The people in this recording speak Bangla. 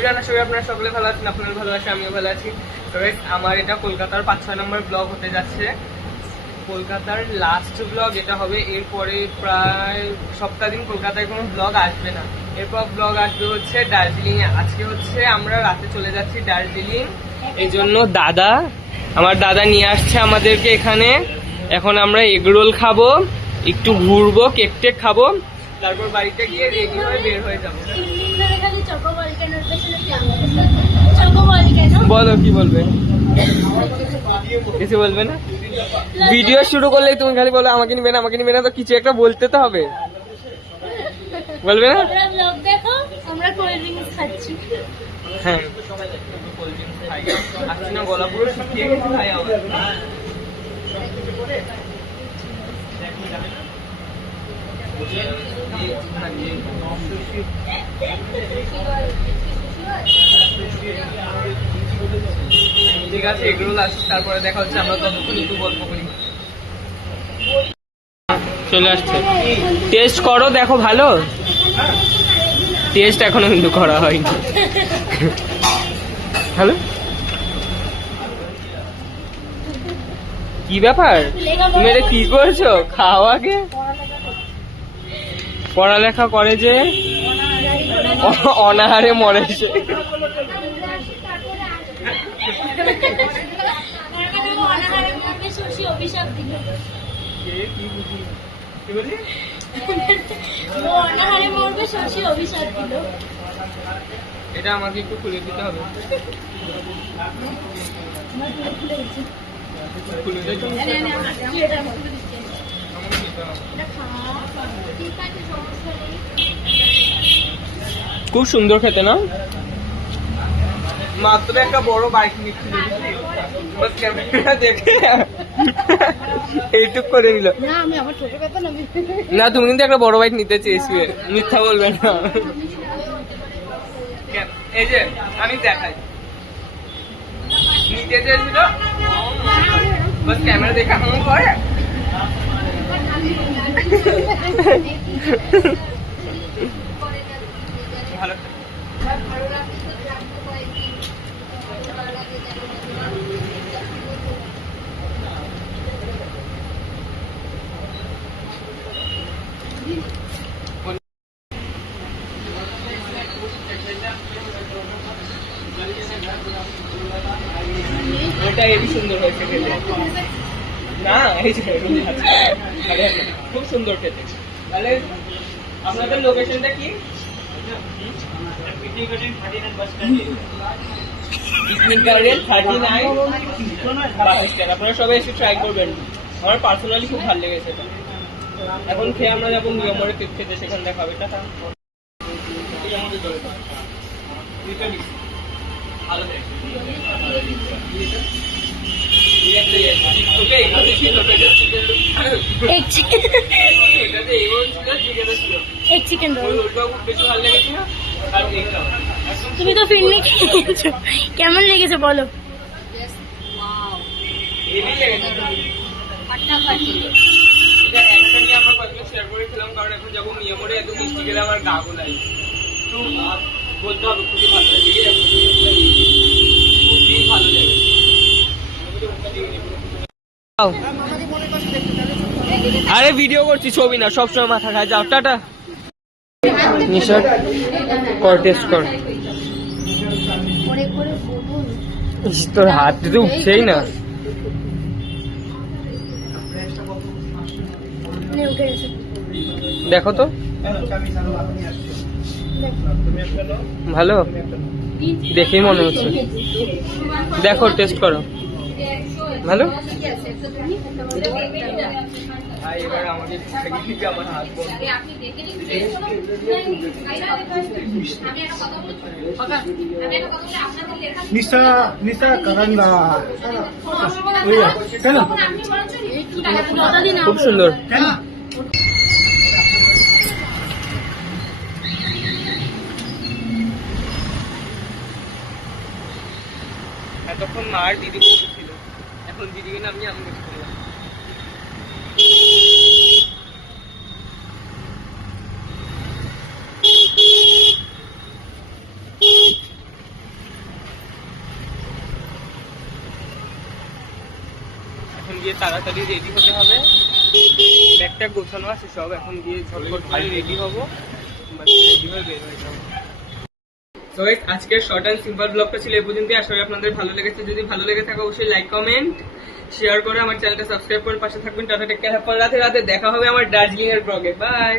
সবাই আপনারা সকলে ভালো আছেন, আপনারা ভালো আছেন, আমিও ভালো আছি। তবে আমার এটা কলকাতার 5-6 নম্বর ব্লগ হতে যাচ্ছে। কলকাতার লাস্ট ব্লগ এটা হবে। এরপরে প্রায় সপ্তাহ দিন কলকাতায় কোনো ব্লগ আসবে না। এরপর ব্লগ আসবে হচ্ছে দার্জিলিংয়ে। আজকে হচ্ছে আমরা রাতে চলে যাচ্ছি দার্জিলিং। এই জন্য আমার দাদা নিয়ে আসছে আমাদেরকে এখানে। এখন আমরা এগরোল খাবো, একটু ঘুরবো, কেক টেক খাবো, তারপর বাড়িতে গিয়ে রেডি হয়ে বের হয়ে যাবো। বলো কি বলবে? কিছু বলবে না? ভিডিও শুরু করলে তুমি খালি বলো আমাকে নিবে না, আমাকে নিবে না, তো কিছু একটা বলতে তো হবে, বলবে না? হ্যাঁ, আসছি না, গলা পুরো শুকিয়ে গেছে ভাই আমার। ঠিক আছে, এগুলো আসছে, তারপরে দেখা হচ্ছে। আমরা ততক্ষণ একটু গল্প করি। চলে আসছে, টেস্ট করো, দেখো ভালো। টেস্ট এখনো কিন্তু করা হয়নি। হ্যালো, কি ব্যাপার? তুমি এটা কি করছো? খাও আগে। পড়ালেখা করে যে অনাহারে মরে সে। এটা আমাকে একটু খুলে দিতে হবে। খুব সুন্দর খেতে না? মাত্র একটা বড় বাইক নিচ্ছিল, দেখে এইটুক করে নিল। না, তুমি কিন্তু একটা বড় বাইক নিতে চেয়েছিলে, মিথ্যা বলবে না। এই যে আমি দেখাই, নিতে চেয়েছিল, ক্যামেরা দেখে করে। ভালো এটা হেবি সুন্দর হয়েছে খেতে। না, এই যে খুব সুন্দর খেতে। তাহলে আপনাদের লোকেশনটা কি? Picnic garden 39 bus stand. আপনারা সবাই এসে ট্রাই করবেন। আমার পার্সোনালি খুব ভালো লেগেছে এটা। এখন খেয়ে আমরা যাবো নিয়মরে কেক খেতে, সেখানে দেখা হবে। টাটা। তুমি তো ফিল্মে খেয়েছো, কেমন লেগেছে বলো? কারণ এখন যাবো নিয়মরে, এত মিষ্টি গেলে আমার গা গোলাই। একটু বলতে হবে খুবই ভালো লাগে, খুবই ভালো লাগে। আরে ভিডিও করছি, ছবি না, সবসময় মাথা খায়। যাও, টাটা। নিশাদ কর, টেস্ট কর। তোর হাত তো উঠছেই না। দেখো তো, ভালো দেখেই মনে হচ্ছে। দেখো, টেস্ট করো, ভালো। খুব সুন্দর। এতক্ষণ মার দিদি বসেছিল, এখন দিদিকে নামিয়ে আমি বসে পড়লাম। গিয়ে তাড়াতাড়ি রেডি হতে হবে, ব্যাগটা গোছানো আছে সব, এখন গিয়ে ঝটপট করে রেডি হবো, রেডি হয়ে বের হয়ে যাবো। তো গাইস আজকের শর্ট অ্যান্ড সিম্পল ব্লগটা ছিল এই পর্যন্তই। আশা করি আপনাদের ভালো লেগেছে। যদি ভালো লেগে থাকে অবশ্যই লাইক কমেন্ট শেয়ার করে আমার চ্যানেলটা সাবস্ক্রাইব করে পাশে থাকবেন। টাটা টেক কেয়ার, রাতে রাতে দেখা হবে আমার দার্জিলিং এর ব্লগে। বাই।